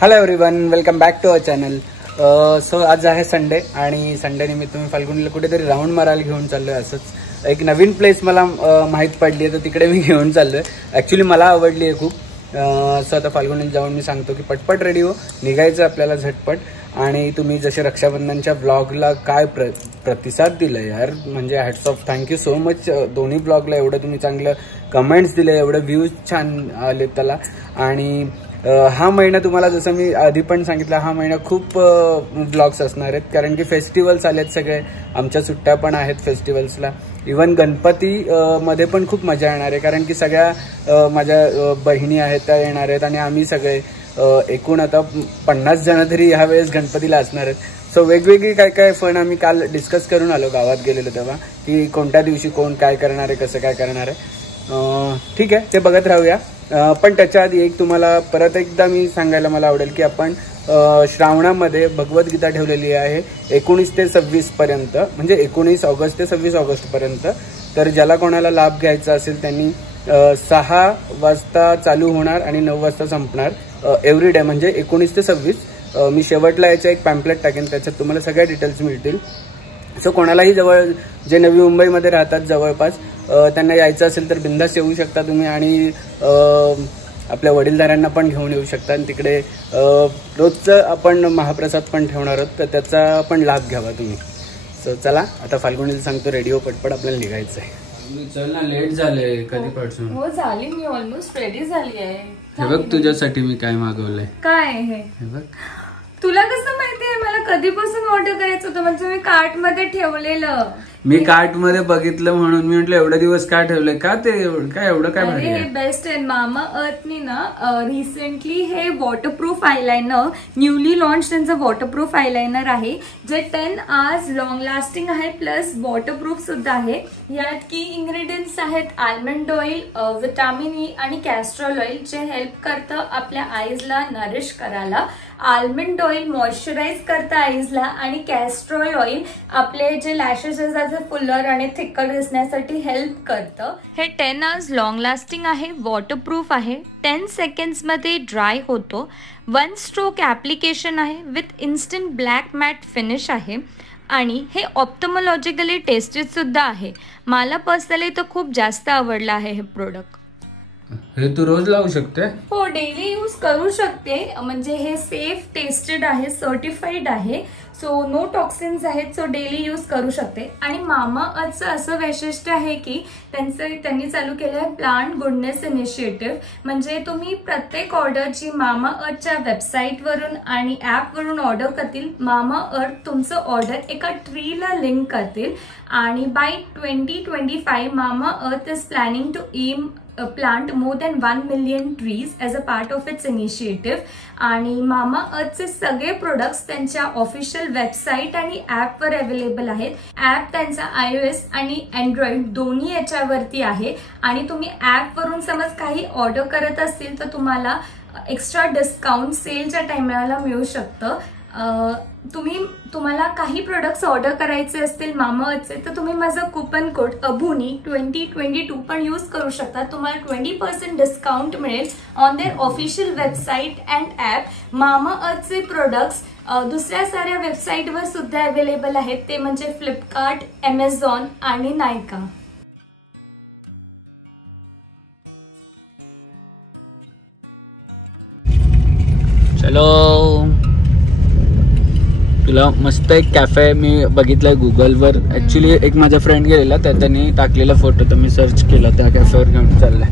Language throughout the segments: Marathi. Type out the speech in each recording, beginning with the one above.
Hello everyone, welcome back to our channel. So आज आहे संडे आणि संडे निमित्त मी फाल्गुनीला कुठेतरी राऊंड मारायला घेऊन चाललोय. असंच एक नवीन प्लेस मला माहीत पडली आहे, तर तिकडे मी घेऊन चाललोय. ॲक्च्युली मला आवडली आहे खूप. सो आता फाल्गुनीला जाऊन मी सांगतो की पटपट रेडी हो, निघायचं आपल्याला झटपट. आणि तुम्ही जसे रक्षाबंधनच्या ब्लॉगला काय प्रतिसाद दिला यार, म्हणजे hats off, thank you so much. दोन्ही ब्लॉगला एवढं तुम्ही चांगलं कमेंट्स दिले, एवढे व्ह्यूज छान आले त्याला. आणि हा महिना तुम्हाला जसं मी आधी पण सांगितलं, हा महिना खूप ब्लॉग्स असणार आहेत, कारण की फेस्टिवल्स आलेत सगळे. आमच्या सुट्ट्या पण आहेत फेस्टिवल्सला. इवन गणपती मध्ये पण खूप मजा येणार आहे, कारण की सगळ्या माझ्या बहिणी आहेत त्या येणार आहेत आणि आम्ही सगळे एकूण आता 50 जण तरी ह्या वेळेस गणपतीला असणार आहेत. सो वेगवेगळी काय काय फन आम्ही काल डिस्कस करून आलो गावात गेलेलो तेव्हा, की कोणत्या दिवशी कोण काय करणार आहे, कसं काय करणार आहे. ठीक आहे, ते बघत राहूया. पण त्याच्या आधी एक तुम्हाला परत एकदा मी सांगायला मला आवडेल की आपण श्रावणामध्ये भगवद्गीता ठेवलेली आहे 19 ते 26 पर्यंत, म्हणजे 19 ऑगस्ट ते 26 ऑगस्ट पर्यंत. तर ज्याला कोणाला लाभ घ्यायचा असेल त्यांनी 6 वाजता चालू होणार आणि 9 वाजता संपणार एव्हरी डे, म्हणजे 19 ते 26. मी शेवटला याच्या एक पॅम्पलेट टाकेन, त्याच्यात तुम्हाला सगळ्या डिटेल्स मिळतील. सो कोणालाही जवळ जे नवी मुंबईमध्ये राहतात जवळपास त्यांना यायचं असेल तर बिंदास येऊ शकता तुम्ही. आणि आपल्या वडीलधाऱ्यांना पण घेऊन येऊ शकता. आणि तिकडे रोजचं आपण महाप्रसाद पण ठेवणार आहोत, तर त्याचा पण लाभ घ्यावा तुम्ही. सो चला आता फाल्गुनीला सांगतो रेडिओ पटपट आपल्याला निघायचं आहे. चल ना, लेट झाले कधीपासून. हो झाली, मी ऑलमोस्ट रेडी झाली आहे. हे बघ तुझ्यासाठी मी काय मागवलंय. काय हे बघ. तुला कसं माहितीये मला कधीपासून ऑर्डर करायचं होतं, म्हणजे मी कार्ट मध्ये ठेवलेलं. मी कार्ट मध्ये बघितलं म्हणून मी म्हटलं एवढे दिवस काय ठेवलंय का, ते काय एवढं काय भारी आहे. हे बेस्ट आहे. मामा अर्थनी ना रिसेंटली हे वॉटरप्रूफ आयलाइनर, न्यूली लॉन्च त्यांचं वॉटरप्रूफ आयलाइनर आहे, जे 10 आवर्स लॉंग लास्टिंग आहे प्लस वॉटरप्रूफ सुद्धा आहे. यात की इंग्रेडियंट्स आहेत आल्मंड ऑइल, विटामिन ई आणि कॅस्ट्रॉल ऑइल, जे हेल्प करतं आपल्या आईजला नरिश करायला. आल्मंड ऑइल मॉइश्चराइज करतं आईजला आणि कॅस्ट्रॉल ऑइल आपले जे लॅशेस असतात फुलर आणि थिकर दिसण्यासाठी हेल्प करतं. हे 10 आवर्स लॉंग लास्टिंग आहे, वॉटरप्रूफ आहे, 10 सेकंड्स मध्ये ड्राय होतो, 1 स्ट्रोक ऍप्लिकेशन आहे with instant black matte finish आहे आणि हे ऑप्थोमॉलॉजिकली टेस्टेड सुद्धा आहे. मला पर्सनली तर खूप जास्त आवडलं आहे हे प्रोडक्ट. हे तू रोज लावू शकते? हो, डेली यूज करू शकते. म्हणजे हे सेफ टेस्टेड आहे, सर्टिफाईड आहे, सो नो टॉक्सिन्स आहेत, सो डेली यूज करू शकते. आणि मामा अर्थचं असं वैशिष्ट्य आहे की त्यांनी चालू केलं आहे प्लांट गुडनेस इनिशिएटिव्ह. म्हणजे तुम्ही प्रत्येक ऑर्डर जी मामा अर्थच्या वेबसाईटवरून आणि ॲपवरून ऑर्डर करतील, मामा अर्थ तुमचं ऑर्डर एका ट्रीला लिंक करतील. आणि bye 2025 Mamaearth is planning to plant more than 1 million trees as a part of its initiative. आणि मामा अर्थचे सगळे प्रोडक्ट्स त्यांच्या ऑफिशियल वेबसाईट आणि ऍपवर अवेलेबल आहेत. ऍप त्यांचा iOS आणि अँड्रॉइड दोन्ही याच्यावरती आहे. आणि तुम्ही ऍपवरून समज काही ऑर्डर करत असतील तर तुम्हाला एक्स्ट्रा डिस्काउंट सेलच्या टाइमला मिळू शकतं. तुम्हाला काही प्रोडक्ट्स ऑर्डर करायचे असतील मामा अर्थचे, तर तुम्ही माझं कुपन कोड अभुनी 2022 पण यूज करू शकता. तुम्हाला 20% डिस्काउंट मिळेल on their official website and app. मामा अर्थचे प्रोडक्ट्स दुसऱ्या साऱ्या वेबसाईटवर सुद्धा अवेलेबल आहेत, ते म्हणजे फ्लिपकार्ट, अमेझॉन आणि नायका. चलो, तुला मस्त एक कॅफे मी बघितलाय गुगलवर. ऍक्च्युली एक माझा फ्रेंड गेलेला, त्याने टाकलेला फोटो, तर मी सर्च केला, त्या कॅफेवर घेऊन चाललाय.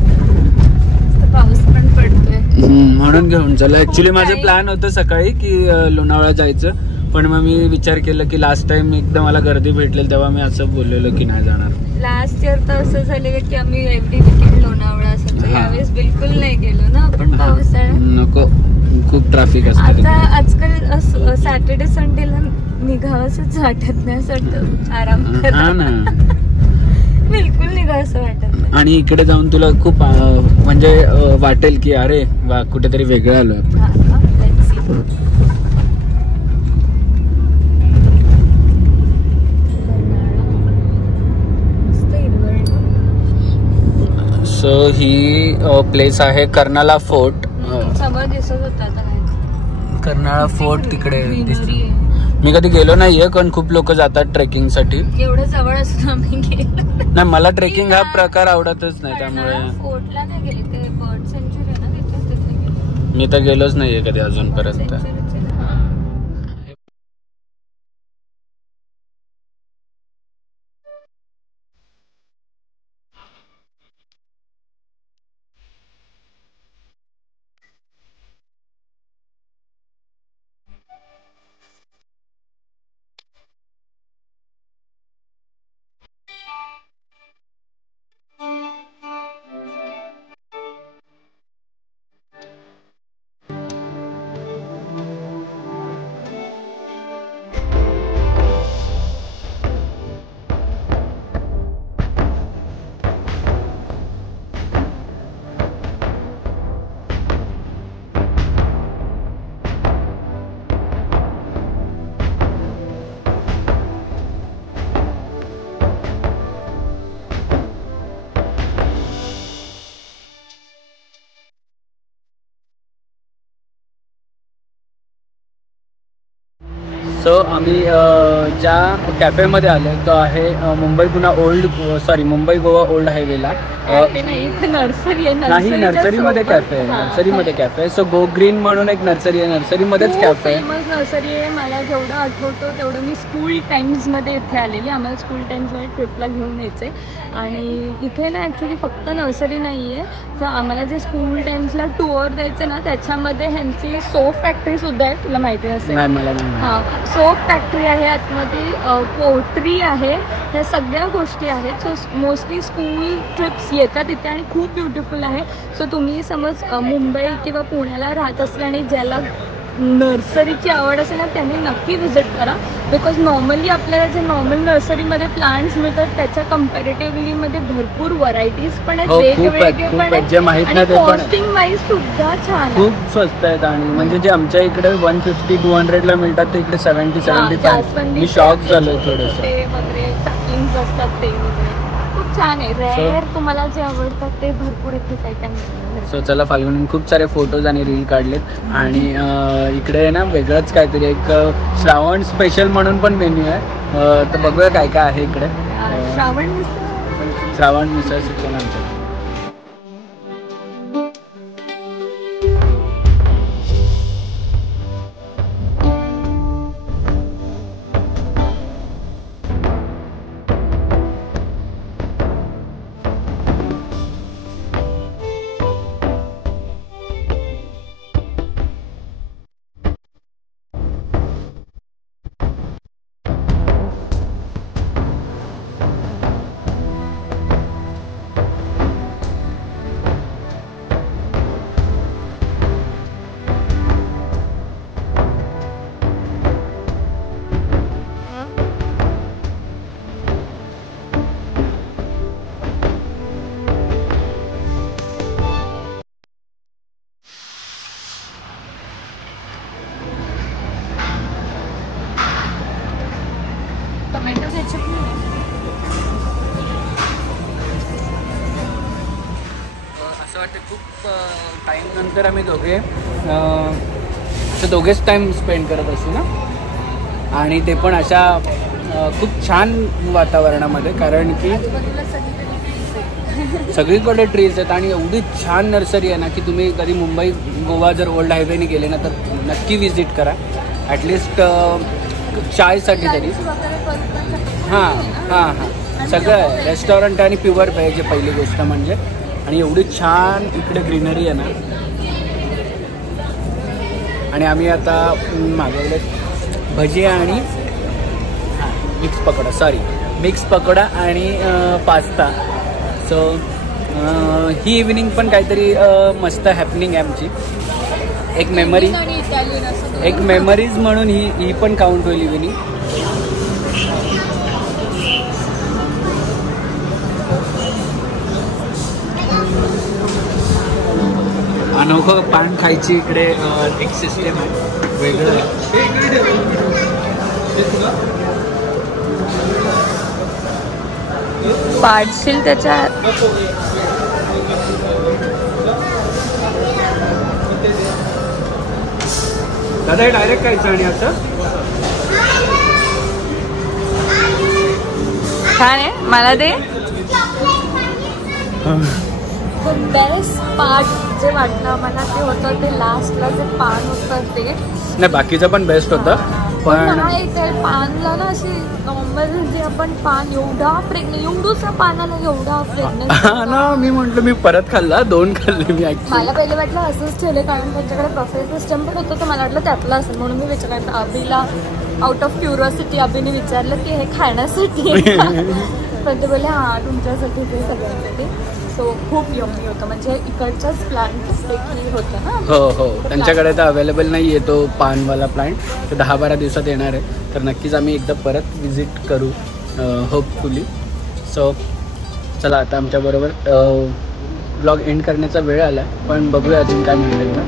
पाऊस पण पडतोय म्हणून घेऊन चाललाय. ऍक्च्युली माझं प्लॅन होतं सकाळी की लोणावळा जायचं, पण मग मी विचार केला की लास्ट टाइम एकदा मला गर्दी भेटलेली तेव्हा मी असं बोललेलो की नाही जाणार. लास्ट इयर तर असं झालेलं की आम्ही एव्हरी वीकेंड लोणावळा असायचं, यावेळेस बिलकुल नाही गेलो ना आपण पावसाळ्यात. नको, खूप ट्रॅफिक असतं. आता आजकाल सॅटर्डे संडेला निघावंच वाटत नाही, असं आराम हा ना, बिलकुल निघावंसं वाटत नाही. आणि इकडे जाऊन तुला खूप म्हणजे वाटेल की अरे वा, कुठेतरी वेगळं आलोय. सो ही प्लेस आहे कर्नाला फोर्ट. समोर दिसत होता. कर्नाळा फोर्ट तिकडे दिसतो. मी कधी गेलो नाहीये पण खूप लोक जातात ट्रेकिंग साठी. एवढं जवळ असून आम्ही गेलो नाही, मला ट्रेकिंग हा प्रकार आवडतच नाही त्यामुळे फोर्टला नाही गेले. ते बर्ड सेंचुरी आहे ना तिथे मी तर गेलोच नाहीये कधी अजूनपर्यंत. सो आम्ही ज्या कॅफेमध्ये आलो तो आहे मुंबई पुन्हा मुंबई गोवा ओल्ड हायवेला. नर्सरी नाही, नर्सरीमध्ये कॅफे आहे. नर्सरीमध्ये कॅफे आहे. सो गो ग्रीन म्हणून एक नर्सरी आहे. नर्सरीमध्येच कॅफे आहे. फेमस नर्सरी आहे. मला जेवढं आठवतं तेवढं मी स्कूल टाइम्समध्ये इथे आलेली. आम्हाला स्कूल टाइम्समध्ये ट्रिपला घेऊन यायचे. आणि इथे ना ॲक्च्युली फक्त नर्सरी नाही आहे. तर आम्हाला जे स्कूल टाइम्सला टूअर द्यायचं ना त्याच्यामध्ये ह्यांची सोप फॅक्टरीसुद्धा आहे. तुला माहिती असेल? नाही, मला नाही. हां, सोप फॅक्टरी आहे. आतमध्ये पोट्री आहे. ह्या सगळ्या गोष्टी आहेत. सो मोस्टली स्कूल ट्रिप्स येतात इथे आणि खूप ब्युटिफुल आहे. सो तुम्ही समज मुंबई किंवा पुण्याला राहत असल्याने ज्याला नर्सरीची आवड असेल ना त्यांनी नक्की व्हिजिट करा. बिकॉज नॉर्मली आपल्याला जे नॉर्मल नर्सरीमध्ये प्लांट्स मिळतात त्याच्या कम्पॅरेटिव्हलीमध्ये भरपूर व्हरायटीज पण आहेत, वेगवेगळे पण आहेत. कॉस्टिंग वाईज सुद्धा छान, खूप स्वस्त आहेत. आणि म्हणजे जे आमच्या इकडे 150-200 मिळतात ते इकडे 70-75. मी शॉक झालोय थोडंसं. ते वगैरे टॅकलिंग्स असतात ते वगैरे खूप छान आहे. रेअर तुम्हाला जे आवडतात ते भरपूर इथे काही काही मिळतात. सो चला, फाल्गुनी खूप सारे फोटोज आणि रील काढलेत. आणि इकडे ना वेगळंच काहीतरी एक श्रावण स्पेशल म्हणून पण मेन्यू आहे. तर बघूया काय काय आहे इकडे. श्रावण मिसळ शिक्षण आमचं. असं वाटतं खूप टाईम नंतर आम्ही दोघेच टाईम स्पेंड करत असू ना. आणि ते पण अशा खूप छान वातावरणामध्ये, कारण की सगळीकडे ट्रीज आहेत आणि एवढी छान नर्सरी आहे ना की तुम्ही कधी मुंबई गोवा जर ओल्ड हायवेने गेले ना तर नक्की विजिट करा. ॲटलिस्ट चायसाठी तरी. हां हां हां, सगळं आहे. रेस्टॉरंट आणि प्युअर व्हेज आहे पहिली गोष्ट म्हणजे. आणि एवढी छान इकडे ग्रीनरी आहे ना. आणि आम्ही आता मागवले भजी आणि मिक्स पकोडा आणि पास्ता. सो ही इव्हिनिंग पण काहीतरी मस्त हॅपनिंग आहे आमची. एक मेमरीज म्हणून ही पण काउंट होईल इव्हिनिंग. अनोखं पान खायची इकडे एक सिस्टीम आहे, वेगळं आहे. पाडशील त्याच्यात. दादा हे डायरेक्ट खायचं आणि असं छान आहे. मला दे. बेस्ट पार्ट जे वाटलं मला ते होतं ते लास्टला जे पान होतं ते. नाही बाकीचं पण बेस्ट होतं पण पानला ना अशी नॉर्मल जे आपण पान एवढूसा पानाला एवढा फ्रेगनेस ना. मी म्हंटल मी परत खाल्ला 2 खाल्ले मी. मला पहिले वाटलं असंच ठेवले कारण त्यांच्याकडे बफे सिस्टम पण होतं तर मला वाटलं त्यातलं असेल म्हणून मी विचारलं. अभिला आउट ऑफ क्युरिओसिटी अभिने विचारलं की हे खाण्यासाठी पण ते बोलले हां तुमच्यासाठी ते सगळ्यांसाठी. सो खूप यम्मी होतं म्हणजे इकडच्याच प्लांटपैकी होतं ना. हो हो त्यांच्याकडे तर अवेलेबल नाही आहे तो पानवाला प्लांट. तो 10-12 दिवसात येणार आहे तर नक्कीच आम्ही एकदा परत विजिट करू होपफुली. सो चला आता आमच्याबरोबर व्लॉग एंड करण्याचा वेळ आला पण बघूया अजून काय मिळेल का.